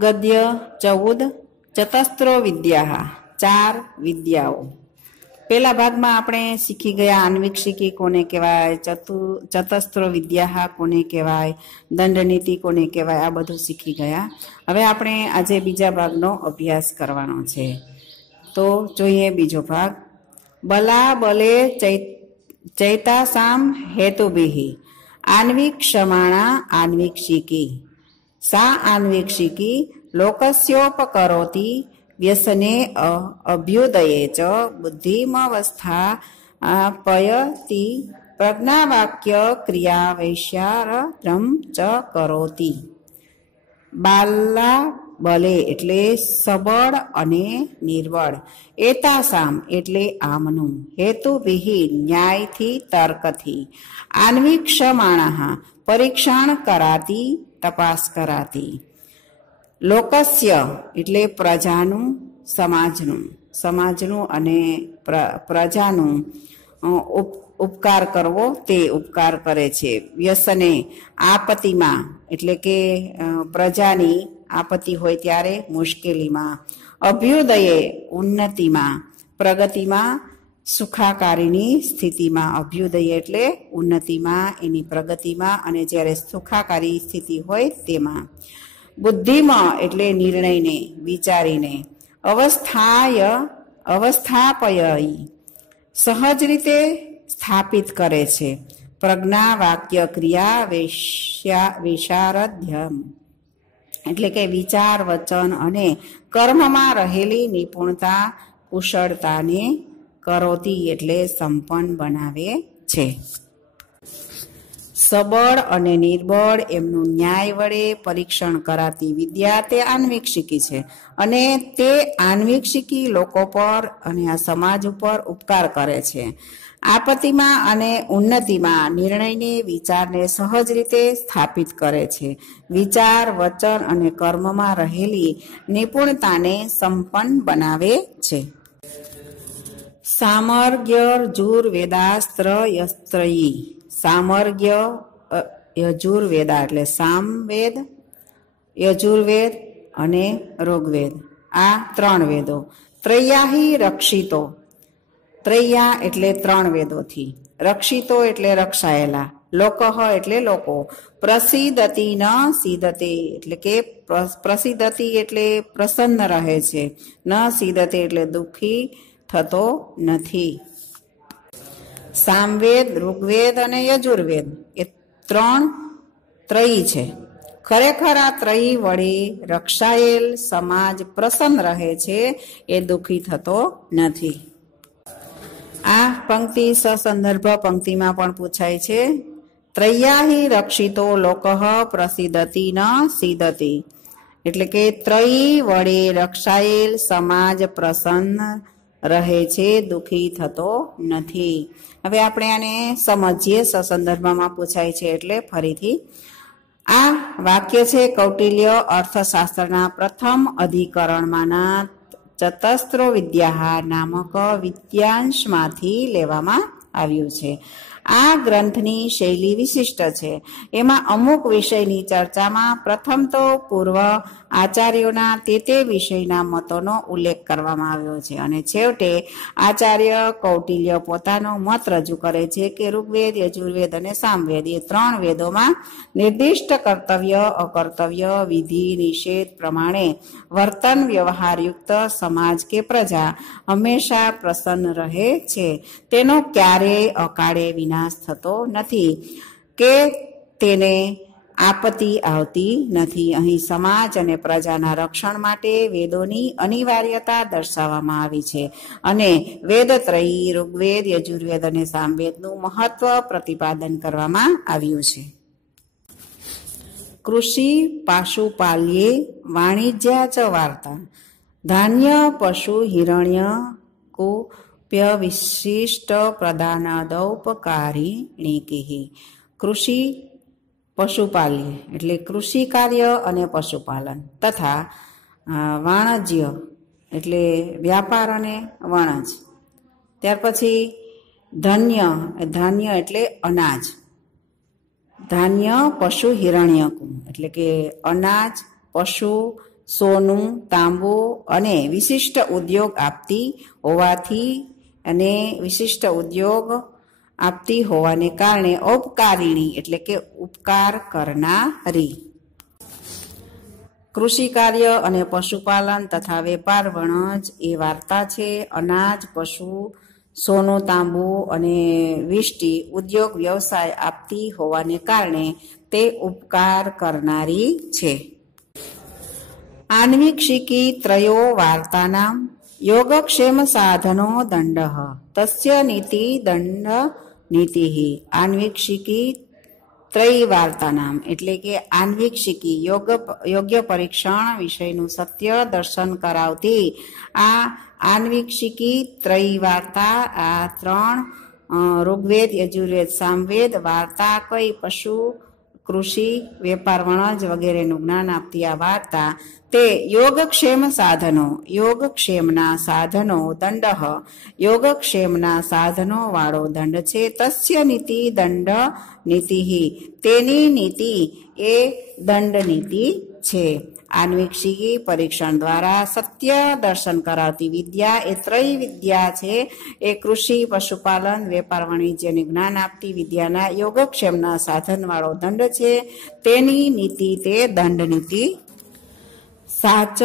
ગદ્ય 14 ચતસ્ત્રો વિદ્યા 4 વિદ્યાઓ। પેલા ભાગમાં આપણે શીખી ગયા આન્વિક શીખી કોને કહેવાય, ચતસ્ત્રો વિદ્યા કોને કહેવાય, દંડનીતિ કોને કહેવાય, આ બધું શીખી ગયા। હવે આપણે આજે બીજા ભાગનો અભ્યાસ કરવાનો છે। તો જોઈએ બીજો ભાગ। બલા બલે ચૈતાસામ હેતુભિઃ આન્વિક ક્ષમાણા આન્વિક શીકી સા આન્વિક શીકી લોકસ્યોપકરોતિ વ્યસને અભ્યુદયે ચ બુદ્ધિમવસ્થા પયતિ પ્રજ્ઞાવાક્ય ક્રિયા વૈશ્યારદ્રમ ચ કરોતિ। બાલા બલે એટલે સબળ અને નિર્બળ, એતાસામ એટલે આમનું, હેતુભિઃ ન્યાયથી તર્કથી, આન્વિક ક્ષમાણા પરીક્ષણ કરાતી તપાસ કરાતી, લોકસ્ય એટલે પ્રજાનું સમાજનું અને પ્રજાનું ઉપકાર કરવો તે ઉપકાર કરે છે। વ્યસને આપત્તિમાં એટલે કે પ્રજાની આપત્તિ હોય ત્યારે મુશ્કેલીમાં, અભ્યુદયે ઉન્નતિમાં પ્રગતિમાં, સુખાકારીની સ્થિતિમાં, અભ્યુદય એટલે ઉન્નતિમાં એની પ્રગતિમાં અને જ્યારે સુખાકારી સ્થિતિ હોય તેમાં, બુદ્ધિમાં એટલે નિર્ણયને વિચારીને, અવસ્થાપયઈ સહજ રીતે સ્થાપિત કરે છે, પ્રજ્ઞા વાક્ય ક્રિયા વિશારદ્યમ એટલે કે વિચાર વચન અને કર્મમાં રહેલી નિપુણતા કુશળતાને કરોતી એટલે સંપન્ન બનાવે છે। સબળ અને નિર્બળ એમનું ન્યાય વડે પરીક્ષણ કરાતી વિદ્યા તે આન્વિક શીખી છે અને તે આન્વિક શીખી લોકો પર અને આ સમાજ ઉપર ઉપકાર કરે છે। આપત્તિમાં અને ઉન્નતિમાં નિર્ણયને વિચારને સહજ રીતે સ્થાપિત કરે છે, વિચાર વચન અને કર્મમાં રહેલી નિપુણતાને સંપન્ન બનાવે છે। સામર્ગ્યર્જુર્વેદાસ્ત્ર યસ્ત્રયી સામર્ગ્ય યજુર્વેદા એટલે સામવેદ, યજુર્વેદ અને ઋગ્વેદ આ 3 વેદો, ત્રય્યાહી રક્ષિતો ત્રય્યા એટલે 3 વેદોથી, રક્ષિતો એટલે રક્ષાયેલા, લોકઃ એટલે લોકો, પ્રસિદ્ધતિ ન સિદ્ધતે એટલે કે પ્રસિદ્ધતિ એટલે પ્રસન્ન રહે છે, ન સિદ્ધતે એટલે દુઃખી થતો નથી। સામવેદ, ઋગ્વેદ અને યજુર્વેદ એ 3 ત્રયી છે। ખરેખર આ ત્રયી વડે રક્ષાયેલ સમાજ પ્રસન્ન રહે છે, એ દુઃખી થતો નથી। આ પંક્તિ સસંદર્ભ પંક્તિમાં પણ પૂછાય છે। ત્રય્યાહી રક્ષિતો લોકઃ પ્રસિદ્ધતિ ન સિદ્ધતિ એટલે કે ત્રયી વડે રક્ષાયેલ સમાજ પ્રસન્ન રહે છે, દુઃખી થતો નથી। હવે આપણે આને સમજીએ, સસંદર્ભમાં પૂછાય છે એટલે ફરીથી આ વાક્ય છે કૌટિલ્ય અર્થશાસ્ત્રના પ્રથમ અધિકરણમાંના ચતસ્ત્રો વિદ્યા નામક વિદ્યાંશમાંથી લેવામાં આવ્યું છે। આ ગ્રંથની શૈલી વિશિષ્ટ છે। એમાં અમુક વિષયની ચર્ચામાં પ્રથમ તો પૂર્વ આચાર્યોના તે વિષયના મતોનો ઉલ્લેખ કરવામાં આવ્યો છે અને છેવટે આચાર્ય કૌટિલ્ય પોતાનો મત રજૂ કરે છે કે ઋગ્વેદ, યજુર્વેદ અને સામવેદ એ 3 વેદોમાં નિર્દિષ્ટ કર્તવ્ય અકર્તવ્ય વિધિ નિષેધ પ્રમાણે વર્તન વ્યવહારયુક્ત સમાજ કે પ્રજા હંમેશા પ્રસન્ન રહે છે, તેનો ક્યારેય અકાળે વિનાશ થતો નથી કે તેને આપત્તિ આવતી નથી। અહીં સમાજ અને પ્રજાના રક્ષણ માટે વેદોની અનિવાર્યતા દર્શાવવામાં આવી છે અને વેદત્રયી ઋગ્વેદ, યજુર્વેદ અને સામવેદનું મહત્વ પ્રતિપાદન કરવામાં આવ્યું છે। કૃષિ પાશુપાલ્યે વાણિજ્યા ચ વાર્તા ધાન્ય પશુ હિરણ્ય કુપ્ય વિશિષ્ટ પ્રદાનાદૌપકારિણીકિ। કૃષિ પશુપાલ્ય એટલે કૃષિ કાર્ય અને પશુપાલન તથા વાણિજ્ય એટલે વ્યાપાર અને વણજ, ત્યાર પછી ધાન્ય એટલે અનાજ, ધાન્ય પશુ હિરણ્યકુ એટલે કે અનાજ પશુ સોનું, તાંબુ અને વિશિષ્ટ ઉદ્યોગ આપતી હોવાથી અને વિશિષ્ટ ઉદ્યોગ આપતી હોવાને કારણે ઔપકારિણી એટલે કે ઉપકાર કરનારી. કૃષિ કાર્ય અને પશુપાલન તથા વેપાર વણજ એ વાર્તા છે. અનાજ, પશુ, સોનું, તાંબુ અને વિષ્ટિ ઉદ્યોગ વ્યવસાય આપતી હોવાને કારણે તે ઉપકાર કરનારી છે. આન્વીક્ષિકી ત્રયો વાર્તાનામ યોગક્ષેમ સાધનો દંડઃ તસ્ય નીતિ દંડ નીતિ. આન્વીક્ષિકી ત્રય વાર્તાનામ એટલે કે આન્વીક્ષિકી યોગ્ય પરીક્ષણ વિષયનું સત્ય દર્શન કરાવતી આ આન્વીક્ષિકી ત્રય વાર્તા, આ ત્રણ ઋગ્વેદ, યજુર્વેદ, સામવેદ વાર્તા કઈ પશુ, કૃષિ, વેપાર વણજ વગેરેનું જ્ઞાન આપતી આ વાર્તા તે યોગક્ષેમ સાધનો, યોગક્ષેમના સાધનો, દંડ યોગક્ષેમના સાધનો વાળો દંડ છે. તસ્ય નીતિ દંડ નીતિ, તેની નીતિ એ દંડ નીતિ છે. આન્વીક્ષિકી પરીક્ષણ દ્વારા સત્ય દર્શન કરાવતી વિદ્યા એ ત્રય વિદ્યા છે. એ કૃષિ, પશુપાલન, વેપાર વાણિજ્યને જ્ઞાન આપતી વિદ્યાના યોગક્ષેમના સાધન વાળો દંડ છે. તેની નીતિ તે દંડ નીતિ. સાચ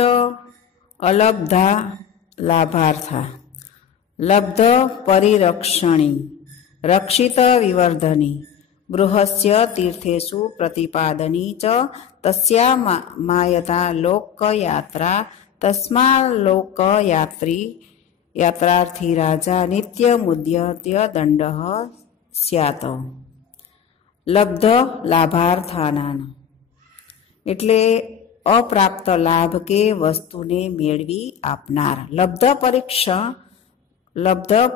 અલબ્ધા લાભાર્થા લબ્ધ પરિરક્ષણી રક્ષિત વિવર્ધની બૃહસ્ય તીર્થેષુ પ્રતિપાદની ચ તસ્યા માયતા લોકયાત્રા તસ્મા યાત્રાર્થી રાજા નિત્ય મુદ્યત્ય દંડ સ્યાત. લબ્ધ લાભાર્થાનાન એટલે અપ્રાપ્ત લાભ કે વસ્તુને મેળવી આપનાર. લબ્ધ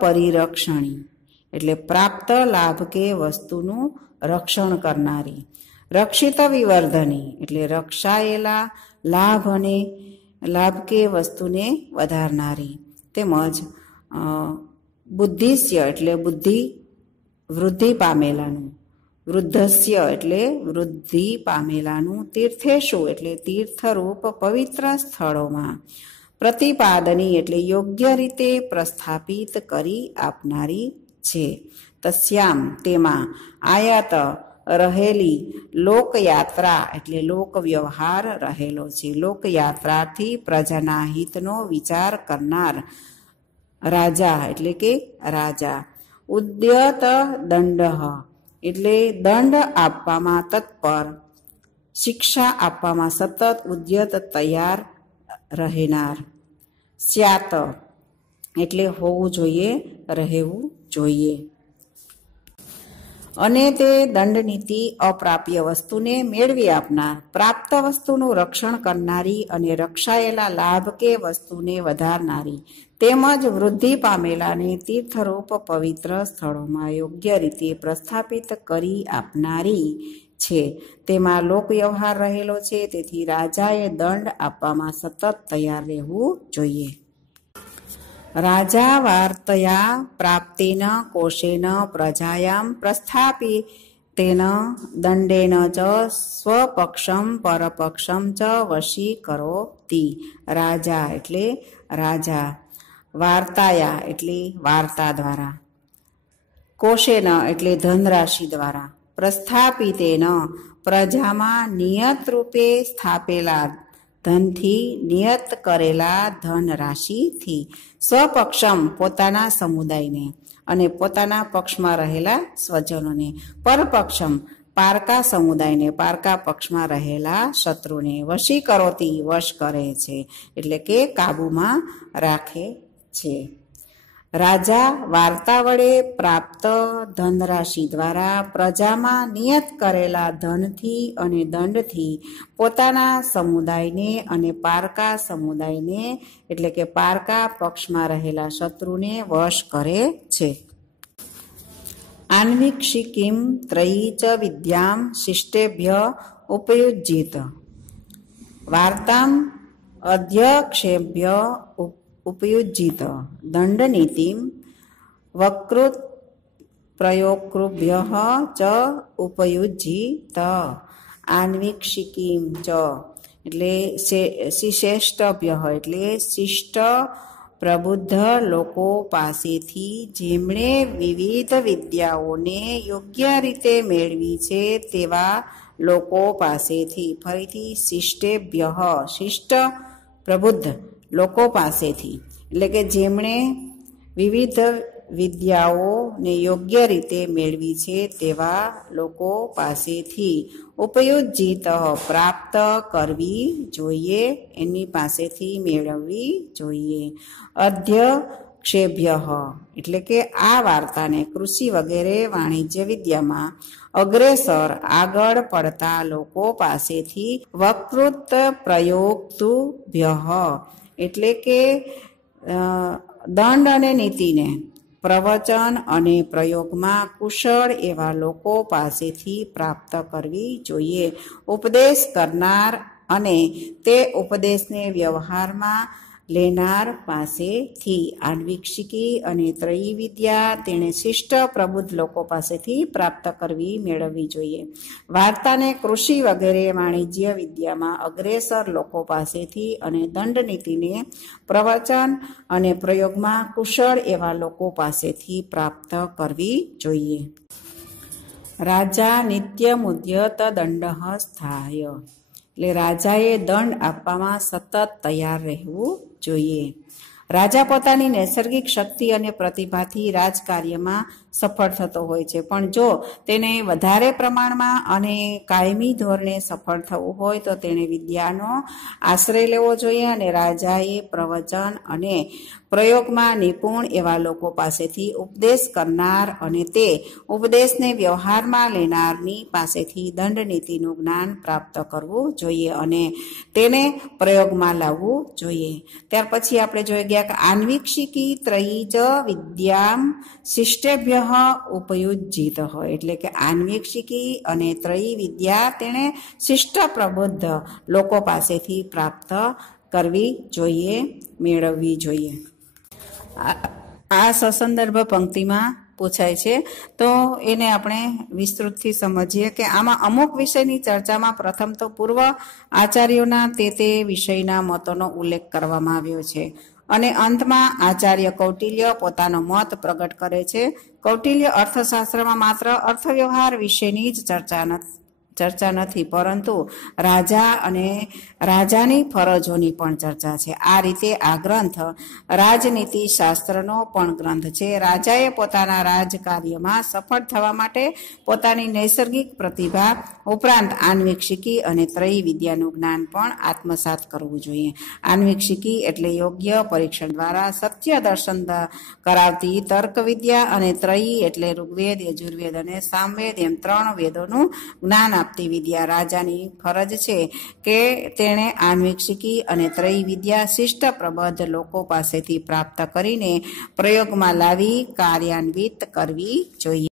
પરિરક્ષણી એટલે પ્રાપ્ત લાભ કે વસ્તુનું રક્ષણ કરનારી. રક્ષિત વિવર્ધની એટલે રક્ષાયેલા લાભ અને લાભ કે વસ્તુને વધારનારી. તેમજ બુદ્ધિસ્ય એટલે બુદ્ધિ વૃદ્ધિ પામેલાનું, વૃદ્ધસ્ય એટલે વૃદ્ધિ પામેલાનું, તીર્થેષુ એટલે તીર્થરૂપ પવિત્ર સ્થળોમાં, પ્રતિપાદની એટલે યોગ્ય રીતે પ્રસ્થાપિત કરી આપનારી છે. તસ્યામ તેમાં આયાત રહેલી લોકયાત્રા એટલે લોક વ્યવહાર રહેલો છે. લોકયાત્રાથી પ્રજાના હિતનો વિચાર કરનાર રાજા એટલે કે રાજા. ઉદ્યત દંડ એટલે દંડ આપવામાં તત્પર, શિક્ષા આપવામાં સતત ઉદ્યત તૈયાર રહેનાર. સ્યાત એટલે હોવું જોઈએ, રહેવું જોઈએ. અને તે દંડ નીતિ અપ્રાપ્ય વસ્તુને મેળવી આપનાર, પ્રાપ્ત વસ્તુનું રક્ષણ કરનારી અને રક્ષાયેલા લાભ કે વસ્તુને વધારનારી, તેમજ વૃદ્ધિ પામેલાને તીર્થરૂપ પવિત્ર સ્થળોમાં યોગ્ય રીતે પ્રસ્થાપિત કરી આપનારી છે. તેમાં લોકવ્યવહાર રહેલો છે. તેથી રાજાએ દંડ આપવામાં સતત તૈયાર રહેવું જોઈએ. રાજા વાર્તયા પ્રાપ્તેન કોશેન પ્રજાયામ પ્રસ્થાપિતેન દંડેન ચ સ્વપક્ષમ પરપક્ષમ ચ વશીકરોતિ. રાજા એટલે રાજા, વાર્તાયા એટલે વાર્તા દ્વારા, કોશેન એટલે ધનરાશિ દ્વારા, પ્રસ્થાપિતેન પ્રજામાં નિયત રૂપે સ્થાપેલા ધનથી, નિયત કરેલા ધન રાશિથી, સ્વપક્ષમ પોતાના સમુદાયને અને પોતાના પક્ષમાં રહેલા સ્વજનોને, પરપક્ષમ પારકા સમુદાયને, પારકા પક્ષમાં રહેલા શત્રુને, વશીકરોતી વશ કરે છે એટલે કે કાબુમાં રાખે છે. રાજા વાર્તા વડે પ્રાપ્ત ધનરાશિ દ્વારા પ્રજામાં નિયત કરેલા ધનથી અને દંડથી પોતાના સમુદાયને અને પારકા સમુદાયને એટલે કે પારકા પક્ષમાં રહેલા શત્રુને વશ કરે છે. આન્વીક્ષિકીમ ત્રયી ચ વિદ્યામ શિષ્ટેભ્ય ઉપયુજ્યેત વાર્તામ અધ્યક્ષેભ્ય ઉપયુજ્યિત દંડનીતિમ વક્ૃત પ્રયોગૃભ્યઃ ચ ઉપયુજ્યિત. આન્વીક્ષિકીમ ચ એટલે શિષ્ટેભ્ય એટલે શિષ્ટ પ્રબુદ્ધ લોકો પાસેથી જેમણે વિવિધ વિદ્યાઓને યોગ્ય રીતે મેળવી છે તેવા લોકો પાસેથી. ફરીથી શિષ્ટેભ્ય શિષ્ટ પ્રબુદ્ધ લોકો પાસેથી એટલે કે જેમણે વિવિધ વિદ્યાઓને યોગ્ય રીતે મેળવી છે તેવા લોકો પાસેથી ઉપયુજિત પ્રાપ્ત કરવી જોઈએ, એની પાસેથી મેળવવી જોઈએ. અધ્યક્ષેભ્ય એટલે કે આ વાર્તાને કૃષિ વગેરે વાણિજ્ય વિદ્યામાં અગ્રેસર આગળ પડતા લોકો પાસેથી વક્તૃત્વ પ્રયોક્તુભ્ય એટલે કે દંડ અને નીતિને પ્રવચન અને પ્રયોગમાં કુશળ એવા લોકો પાસેથી પ્રાપ્ત કરવી જોઈએ. ઉપદેશ કરનાર અને તે ઉપદેશને વ્યવહારમાં લેનાર પાસેથી. આન્વીક્ષિકી અને ત્રયી વિદ્યા તેણે શિષ્ટ પ્રબુદ્ધ લોકો પાસેથી પ્રાપ્ત કરવી મેળવવી જોઈએ. વાર્તાને કૃષિ વગેરે વાણિજ્ય વિદ્યામાં અગ્રેસર લોકો પાસેથી અને દંડ નીતિને પ્રવચન અને પ્રયોગમાં કુશળ એવા લોકો પાસેથી પ્રાપ્ત કરવી જોઈએ. રાજા નિત્યમુદ્યત દંડ સ્થાય એટલે રાજાએ દંડ આપવામાં સતત તૈયાર રહેવું જોઈએ. રાજા પોતાની નૈસર્ગિક શક્તિ અને પ્રતિભાથી રાજકાર્યમાં સફળ થતો હોય છે, પણ જો તેને વધારે પ્રમાણમાં અને કાયમી ધોરણે સફળ થવું હોય તો તેણે વિદ્યાનો આશ્રય લેવો જોઈએ અને રાજાએ પ્રવચન અને પ્રયોગમાં નિપુણ એવા લોકો પાસેથી ઉપદેશ કરનાર અને તે ઉપદેશને વ્યવહારમાં લેનારની પાસેથી દંડ નીતિનું જ્ઞાન પ્રાપ્ત કરવું જોઈએ અને તેને પ્રયોગમાં લાવવું જોઈએ. ત્યાર પછી આપણે જોઈ ગયા કે આન્વીક્ષિકી ત્રયી ચ વિદ્યામ શિષ્ટેભ્ય ઉપયુજિત હોય એટલે કે આન્વીક્ષિકી અને ત્રયી વિદ્યા તેણે શિષ્ટ પ્રબુદ્ધ લોકો પાસેથી પ્રાપ્ત કરવી જોઈએ, મેળવવી જોઈએ. આ સસંદર્ભ પંક્તિમાં પૂછાય છે તો એને આપણે વિસ્તૃતથી સમજીએ કે આમાં અમુક વિષયની ચર્ચામાં પ્રથમ તો પૂર્વ આચાર્યોના તે વિષયના મતોનો ઉલ્લેખ કરવામાં આવ્યો છે અને અંતમાં આચાર્ય કૌટિલ્ય પોતાનો મત પ્રગટ કરે છે. કૌટિલ્ય અર્થશાસ્ત્રમાં માત્ર અર્થવ્યવહાર વિશેની જ ચર્ચા નથી, પરંતુ રાજા અને રાજાની ફરજોની પણ ચર્ચા છે. આ રીતે આ ગ્રંથ રાજનીતિ શાસ્ત્રનો પણ ગ્રંથ છે. રાજાએ પોતાના રાજકાર્યમાં સફળ થવા માટે પોતાની નૈસર્ગિક પ્રતિભા ઉપરાંત આન્વીક્ષિકી અને ત્રયી વિદ્યાનું જ્ઞાન પણ આત્મસાત કરવું જોઈએ. આન્વીક્ષિકી એટલે યોગ્ય પરીક્ષણ દ્વારા સત્ય દર્શન કરાવતી તર્ક વિદ્યા અને ત્રયી એટલે ઋગ્વેદ, યજુર્વેદ અને સામવેદ એમ 3 વેદોનું જ્ઞાન આપતી વિદ્યા. રાજાની ફરજ છે કે તેણે આન્વીક્ષિકી અને ત્રયી વિદ્યા શિષ્ટ પ્રબુદ્ધ લોકો પાસેથી પ્રાપ્ત કરીને પ્રયોગમાં લાવી કાર્યાન્વિત કરવી જોઈએ.